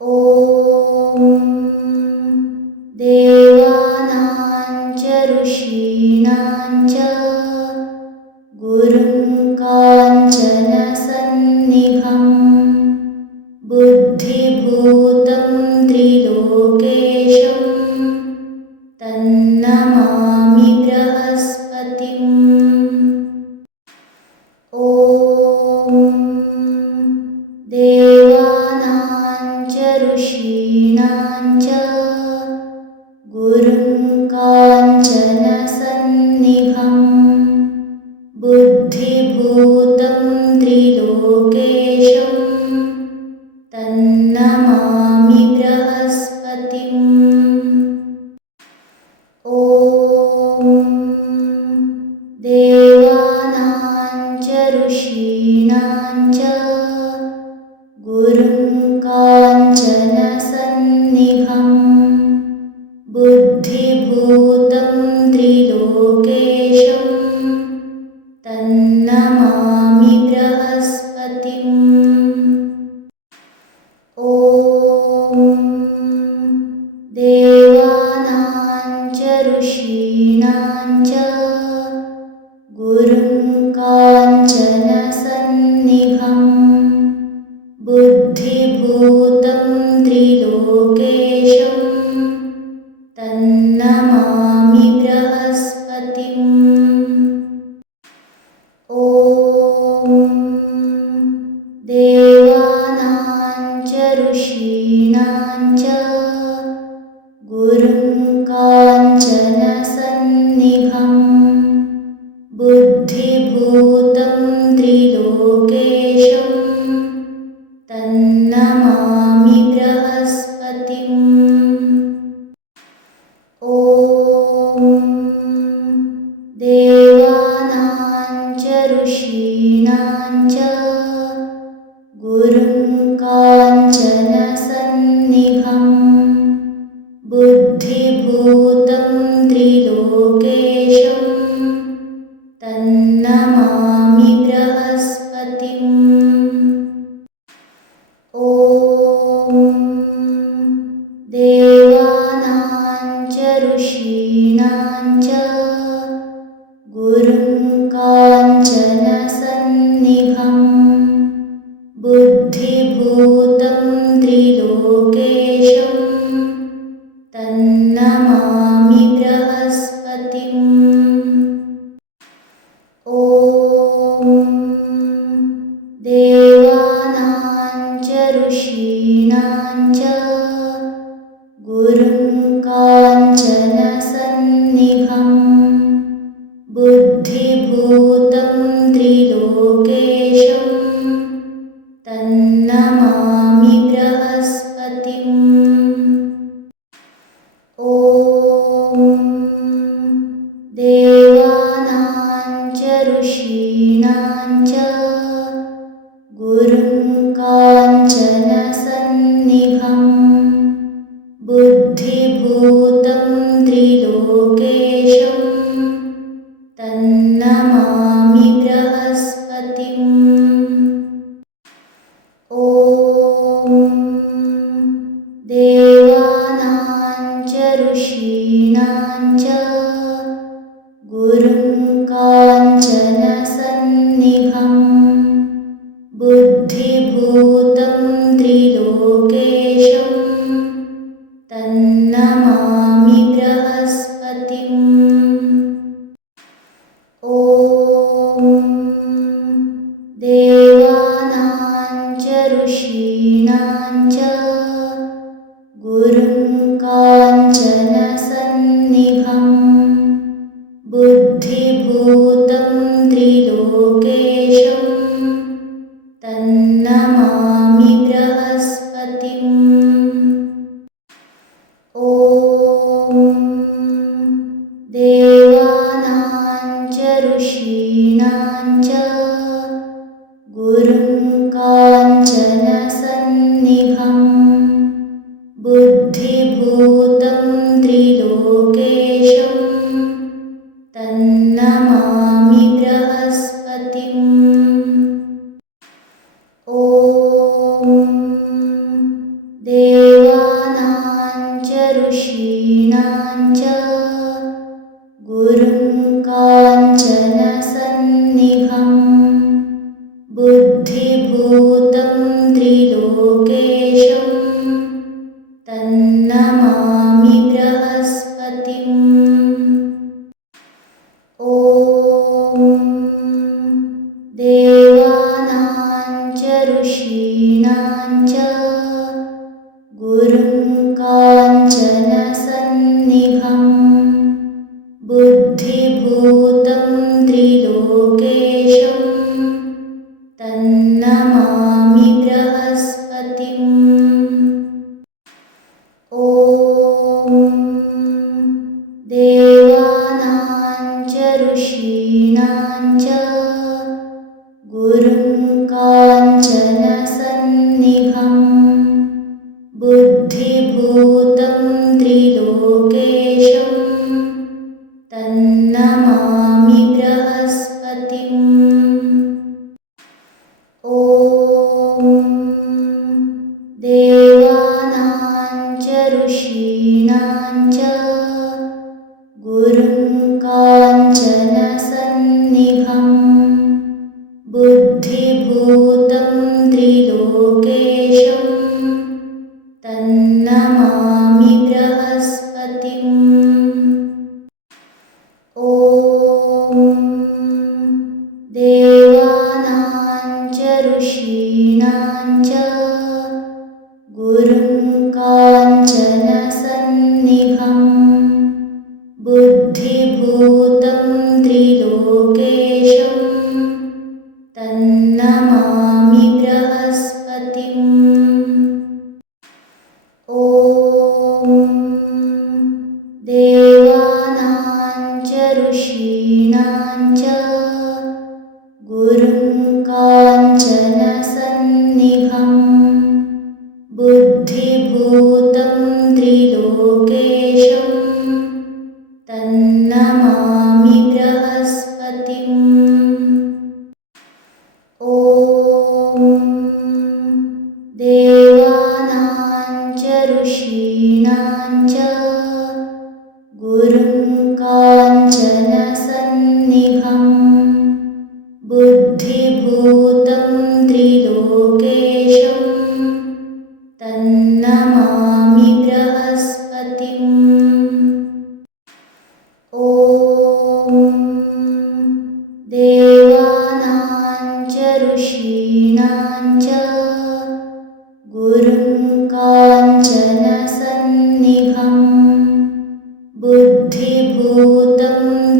ॐ देवानां च ऋषीणां च गुरुं गुरुङ्काञ्चनसन्निभं बुद्धिभूतं त्रिलोकेशं तन्नमामि बृहस्पतिम् ॐ दे च गुरुं त्रिभूतं त्रिलोके ऋषीणां च गुरुं con चन सन्निभम् ॐ देवानां च ऋषीणां च ऋषीणाञ्च गुरुङ्काञ्चनसन्निभं बुद्धिभूतं त्रिलोकेशं तन्नमामि बृहस्पतिम् ॐ देवानां しな。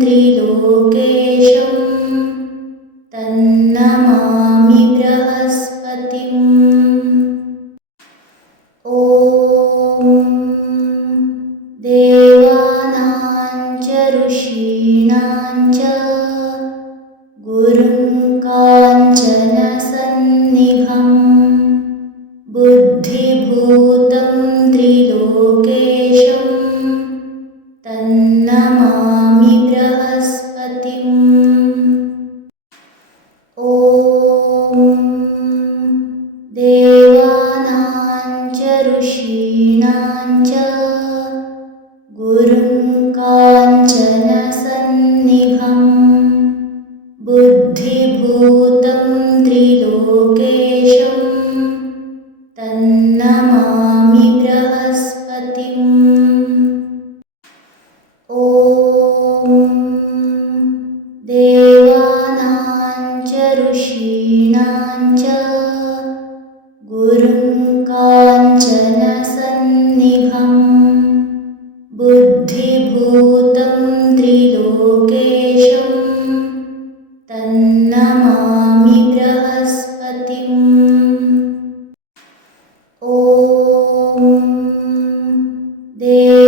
त्रिलोकेशं तन्नमामि बृहस्पतिम्। ॐ देवानां च ऋषीणां च ऋषीणाञ्च गुरुङ्काञ्चनसन्निभं बुद्धिभूतं त्रिलोकेशं तन्नम they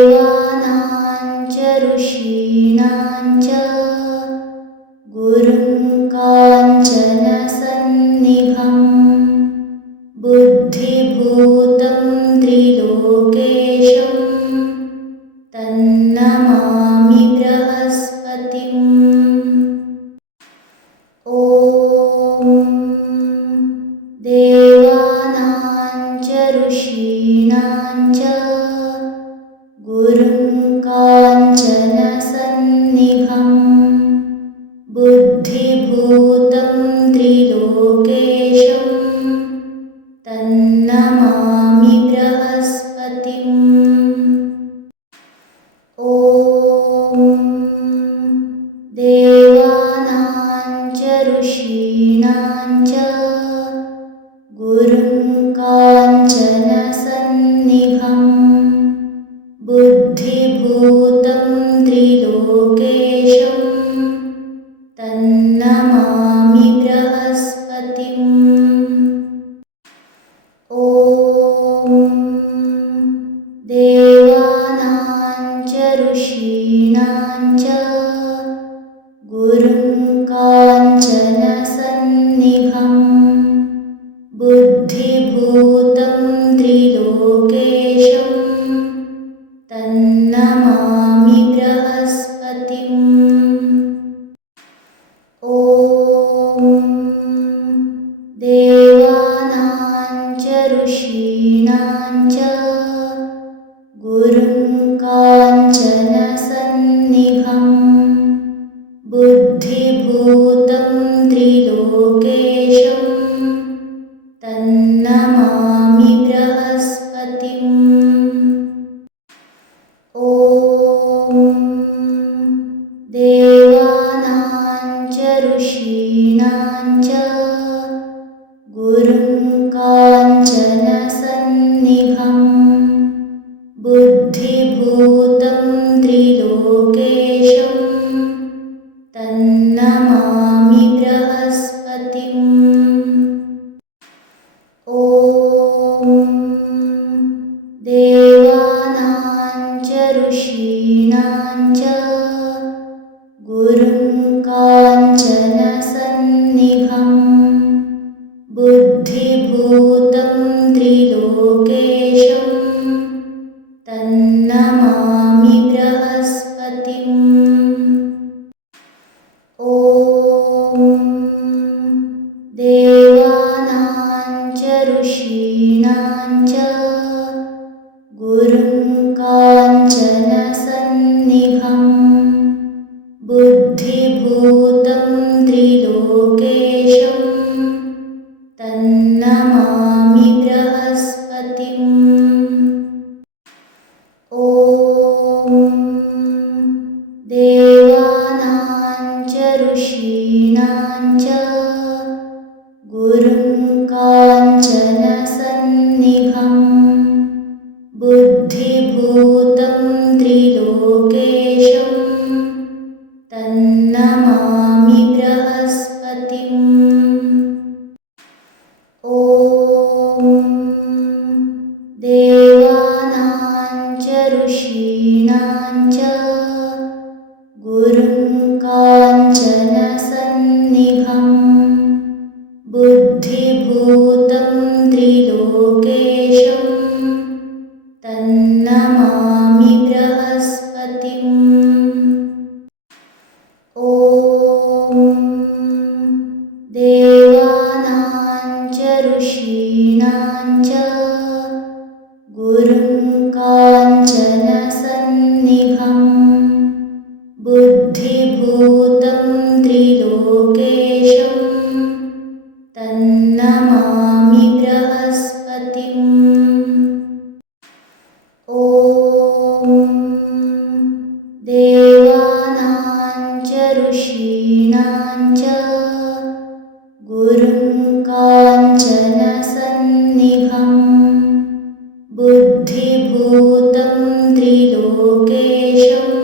बुद्धिभूतं त्रिलोकेशं तन् ऋषीणां च गुरुं निहं बुद्धिभूतं त्रिलोकेशं तन्नमामि बृहस्पतिम् ॐ देवानां च ऋषीणां च गुरुं का बुद्धिभूतं त्रिलोकेशं तन्नमामि बृहस्पतिम्। ॐ देवानां च ऋषीणां च ऋषीणाञ्च गुरुङ्काञ्चनसन्निभं बुद्धिभूतं त्रिलोकेशम्।